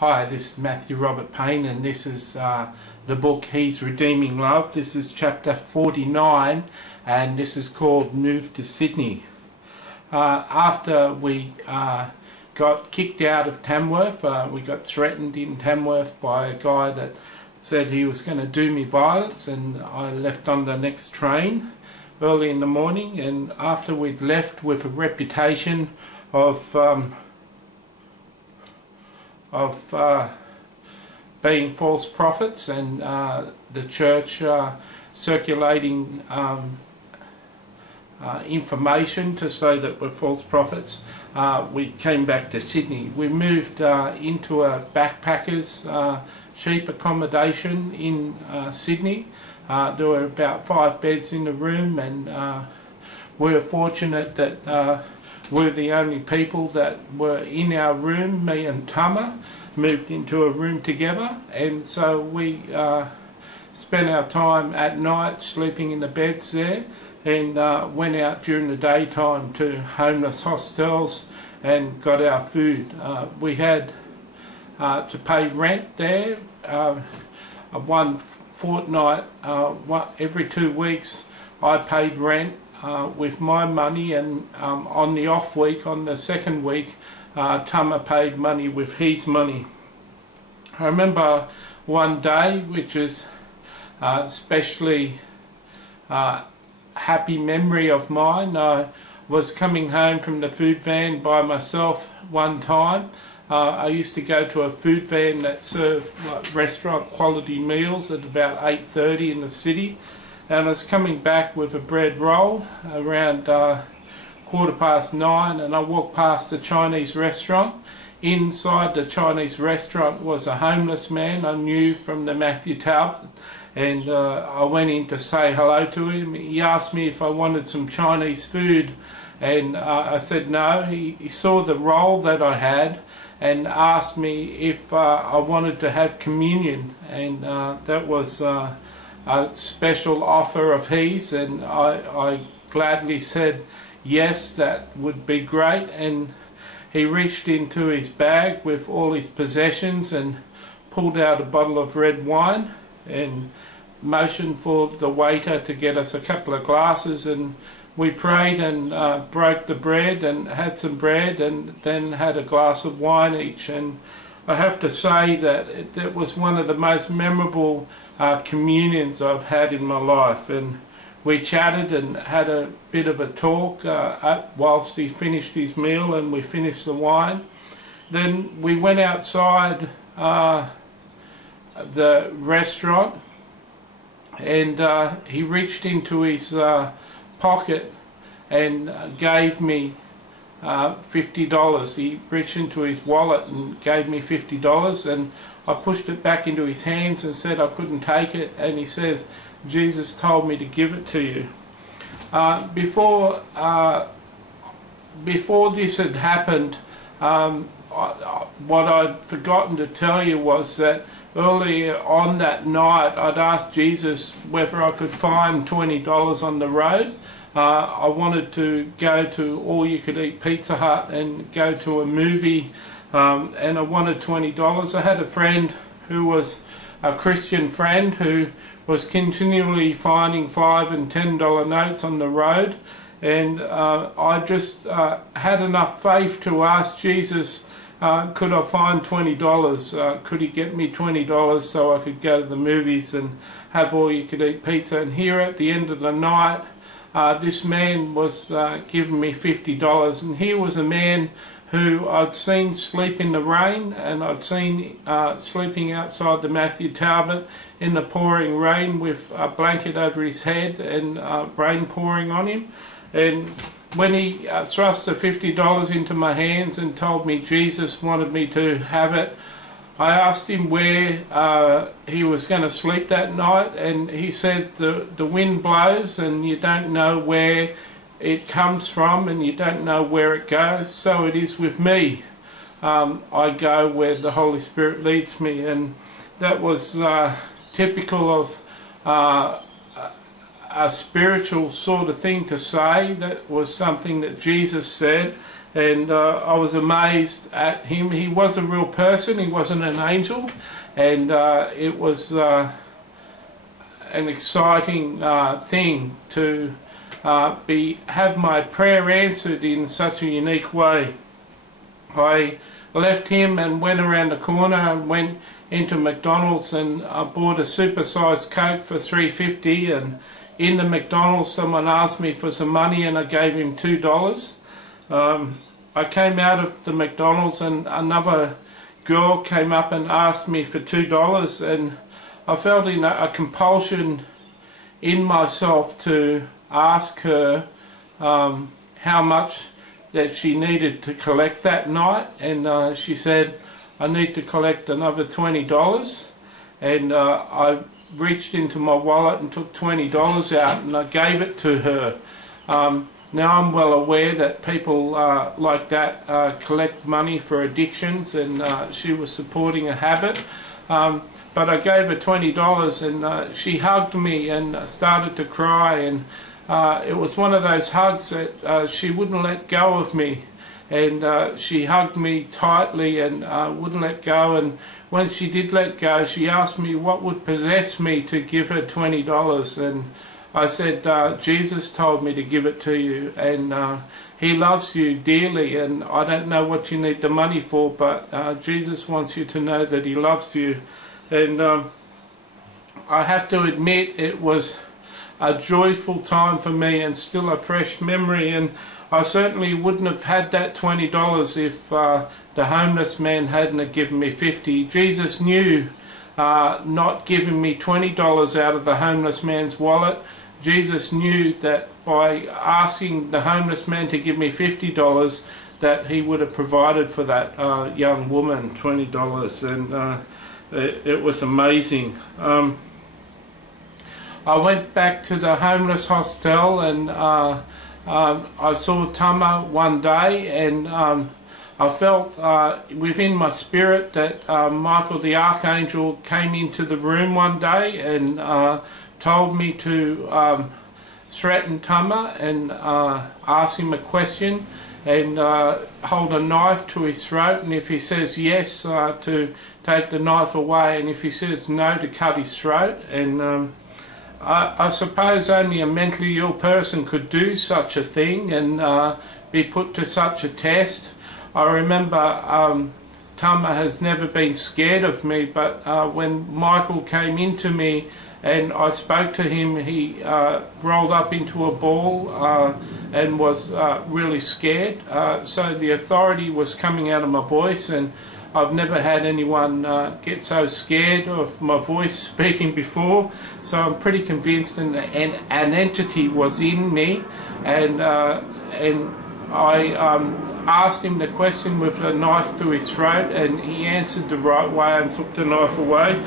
Hi, this is Matthew Robert Payne, and this is the book He's Redeeming Love. This is chapter 49, and this is called Move to Sydney. After we got kicked out of Tamworth, we got threatened in Tamworth by a guy that said he was going to do me violence, and I left on the next train early in the morning. And after we'd left with a reputation of being false prophets, and the church circulating information to say that we're false prophets, we came back to Sydney. We moved into a backpackers cheap accommodation in Sydney. There were about 5 beds in the room, and we were fortunate that we're the only people that were in our room. Me and Tama moved into a room together, and so we spent our time at night sleeping in the beds there, and went out during the daytime to homeless hostels and got our food. We had to pay rent there one fortnight. Every 2 weeks I paid rent with my money, and on the off week, on the second week, Tama paid money with his money. I remember one day, which is especially happy memory of mine. I was coming home from the food van by myself one time. I used to go to a food van that served restaurant quality meals at about 8:30 in the city, and I was coming back with a bread roll around 9:15, and I walked past a Chinese restaurant. Inside the Chinese restaurant was a homeless man I knew from the Matthew Robert, and I went in to say hello to him. He asked me if I wanted some Chinese food, and I said no. He saw the roll that I had and asked me if I wanted to have communion, and that was a special offer of his, and I gladly said yes, that would be great. And he reached into his bag with all his possessions and pulled out a bottle of red wine and motioned for the waiter to get us a couple of glasses, and we prayed and broke the bread and had some bread, and then had a glass of wine each. And I have to say that it was one of the most memorable communions I've had in my life. And we chatted and had a bit of a talk whilst he finished his meal and we finished the wine. Then we went outside the restaurant, and he reached into his pocket and gave me $50. He reached into his wallet and gave me $50, and I pushed it back into his hands and said I couldn't take it, and he says, "Jesus told me to give it to you." Before this had happened, what I'd forgotten to tell you was that earlier on that night I'd asked Jesus whether I could find $20 on the road. I wanted to go to all-you-could-eat Pizza Hut and go to a movie, and I wanted $20. I had a friend who was a Christian friend who was continually finding $5 and $10 notes on the road, and I just had enough faith to ask Jesus, could I find $20? Could he get me $20 so I could go to the movies and have all-you-could-eat pizza? And here at the end of the night, this man was giving me $50, and here was a man who I'd seen sleep in the rain, and I'd seen sleeping outside the Matthew Robert in the pouring rain with a blanket over his head and rain pouring on him. And when he thrust the $50 into my hands and told me Jesus wanted me to have it, I asked him where he was going to sleep that night, and he said the wind blows and you don't know where it comes from and you don't know where it goes. So it is with me. I go where the Holy Spirit leads me, and that was typical of a spiritual sort of thing to say. That was something that Jesus said, and I was amazed at him. He was a real person, he wasn't an angel, and it was an exciting thing to have my prayer answered in such a unique way. I left him and went around the corner and went into McDonald's, and I bought a supersized Coke for $3.50, and in the McDonald's someone asked me for some money and I gave him $2. I came out of the McDonald's and another girl came up and asked me for $2, and I felt in a compulsion in myself to ask her how much that she needed to collect that night, and she said, I need to collect another $20, and I reached into my wallet and took $20 out and I gave it to her. Now I'm well aware that people like that collect money for addictions, and she was supporting a habit. But I gave her $20, and she hugged me and started to cry, and it was one of those hugs that she wouldn't let go of me, and she hugged me tightly and wouldn't let go, and when she did let go she asked me what would possess me to give her $20, and I said, Jesus told me to give it to you, and he loves you dearly, and I don't know what you need the money for, but Jesus wants you to know that he loves you. And I have to admit it was a joyful time for me and still a fresh memory, and I certainly wouldn't have had that $20 if the homeless man hadn't given me $50. Jesus knew not giving me $20 out of the homeless man's wallet. Jesus knew that by asking the homeless man to give me $50 that he would have provided for that young woman $20, and it was amazing. I went back to the homeless hostel, and I saw Tama one day, and I felt within my spirit that Michael the Archangel came into the room one day and told me to threaten Tama and ask him a question, and hold a knife to his throat, and if he says yes, to take the knife away, and if he says no, to cut his throat. And I suppose only a mentally ill person could do such a thing and be put to such a test. I remember Tama has never been scared of me, but when Michael came into me and I spoke to him, he rolled up into a ball and was really scared. So the authority was coming out of my voice, and I've never had anyone get so scared of my voice speaking before. So I'm pretty convinced an entity was in me, and I asked him the question with a knife to his throat, and he answered the right way and took the knife away.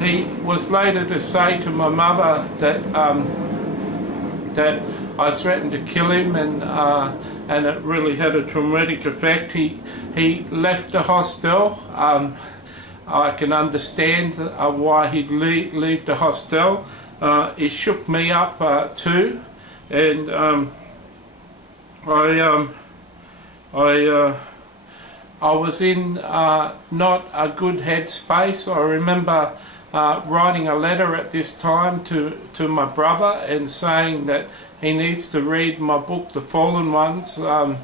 He was later to say to my mother that that I threatened to kill him, and it really had a traumatic effect. He left the hostel. I can understand why he'd leave the hostel. It shook me up too, and I was in not a good headspace. I remember writing a letter at this time to my brother and saying that he needs to read my book, The Fallen Ones, or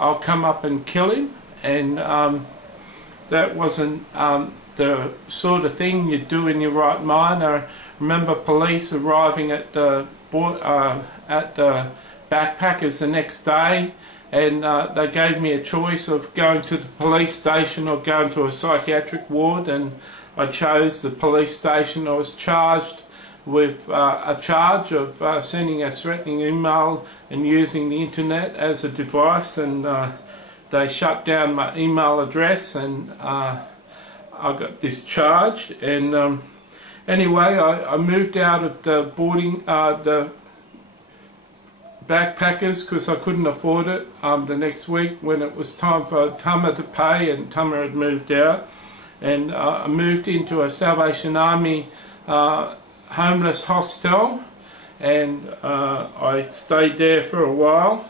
I'll come up and kill him. And that wasn't the sort of thing you'd do in your right mind. I remember police arriving at the Backpackers the next day, and they gave me a choice of going to the police station or going to a psychiatric ward, and I chose the police station. I was charged with a charge of sending a threatening email and using the internet as a device, and they shut down my email address, and I got discharged. And anyway, I moved out of the the Backpackers because I couldn't afford it the next week when it was time for Tama to pay, and Tama had moved out. And I moved into a Salvation Army homeless hostel, and I stayed there for a while.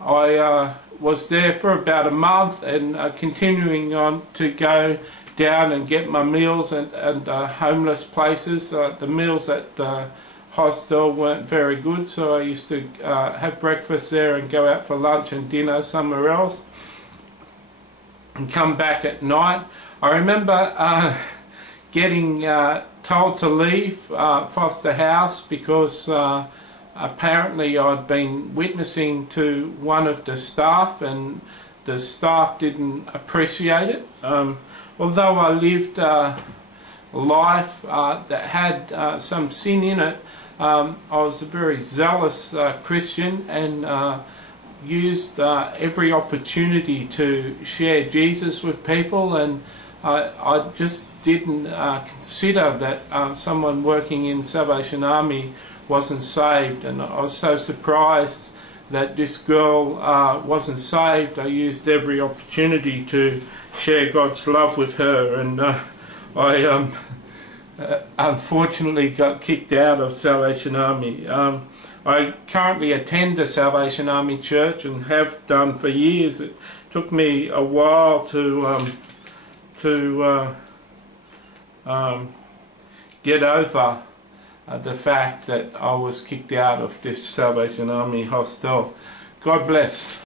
I was there for about a month, and continuing on to go down and get my meals at homeless places. The meals at the hostel weren't very good, so I used to have breakfast there and go out for lunch and dinner somewhere else and come back at night. I remember getting told to leave foster house because apparently I'd been witnessing to one of the staff, and the staff didn't appreciate it. Although I lived a life that had some sin in it, I was a very zealous Christian, and used every opportunity to share Jesus with people, and I just didn't consider that someone working in Salvation Army wasn't saved, and I was so surprised that this girl wasn't saved. I used every opportunity to share God's love with her, and I unfortunately got kicked out of Salvation Army. I currently attend the Salvation Army church and have done for years. It took me a while to get over the fact that I was kicked out of this Salvation Army hostel. God bless.